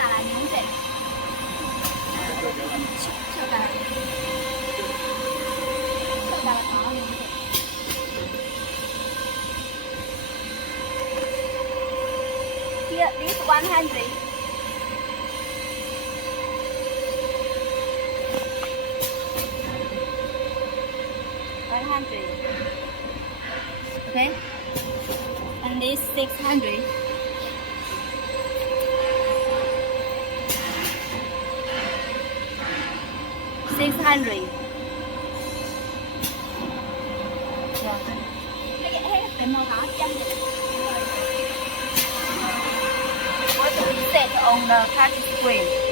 打来牛仔，就打来，就打来打牛仔。Here, this 100. Okay, and this 600. 600. Cái màu đó chân what we said on the card screen.